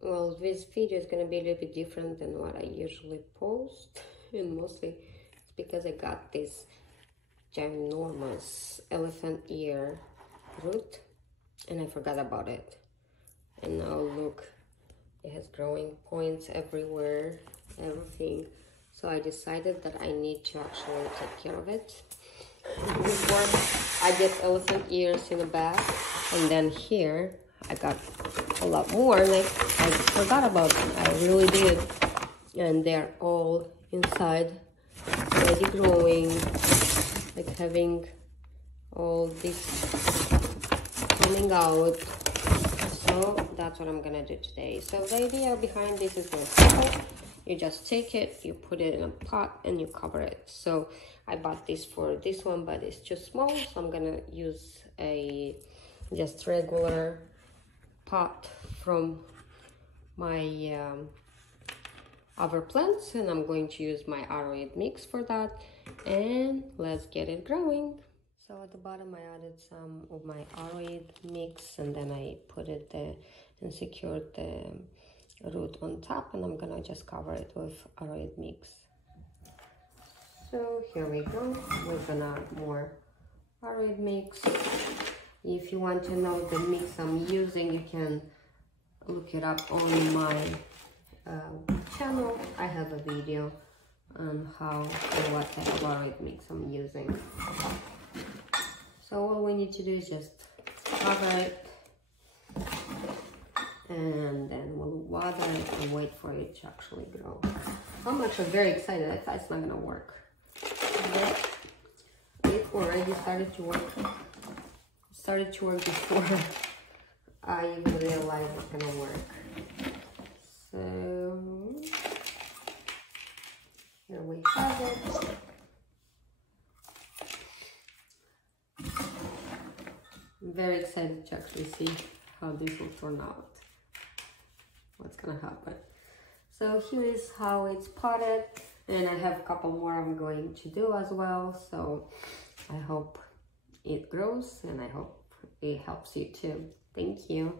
Well, this video is gonna be a little bit different than what I usually post, and mostly it's because I got this ginormous elephant ear root and I forgot about it. And now look, it has growing points everywhere, everything. So I decided that I need to actually take care of it. Before I get elephant ears in the bag, and then here I got a lot more, and I forgot about them. I really did. And they're all inside, already growing, like having all this coming out. So that's what I'm gonna do today. So the idea behind this is very simple. You just take it, you put it in a pot, and you cover it. So I bought this for this one, but it's too small, so I'm gonna use a just regular pot from my other plants, and I'm going to use my aroid mix for that, and let's get it growing. So at the bottom I added some of my aroid mix, and then I put it there and secured the root on top, and I'm gonna just cover it with aroid mix. So here we go, we're gonna add more aroid mix. If you want to know the mix I'm using, you can look it up on my channel. I have a video on how and what type of aroid mix I'm using. So all we need to do is just cover it, and then we'll water it and wait for it to actually grow. I'm actually very excited. I thought it's not gonna work, but it already started to work. Started to work before I even realized it's gonna work. So here we have it. I'm very excited to actually see how this will turn out. What's gonna happen. So here is how it's potted, and I have a couple more I'm going to do as well. So I hope it grows, and I hope it helps you too. Thank you.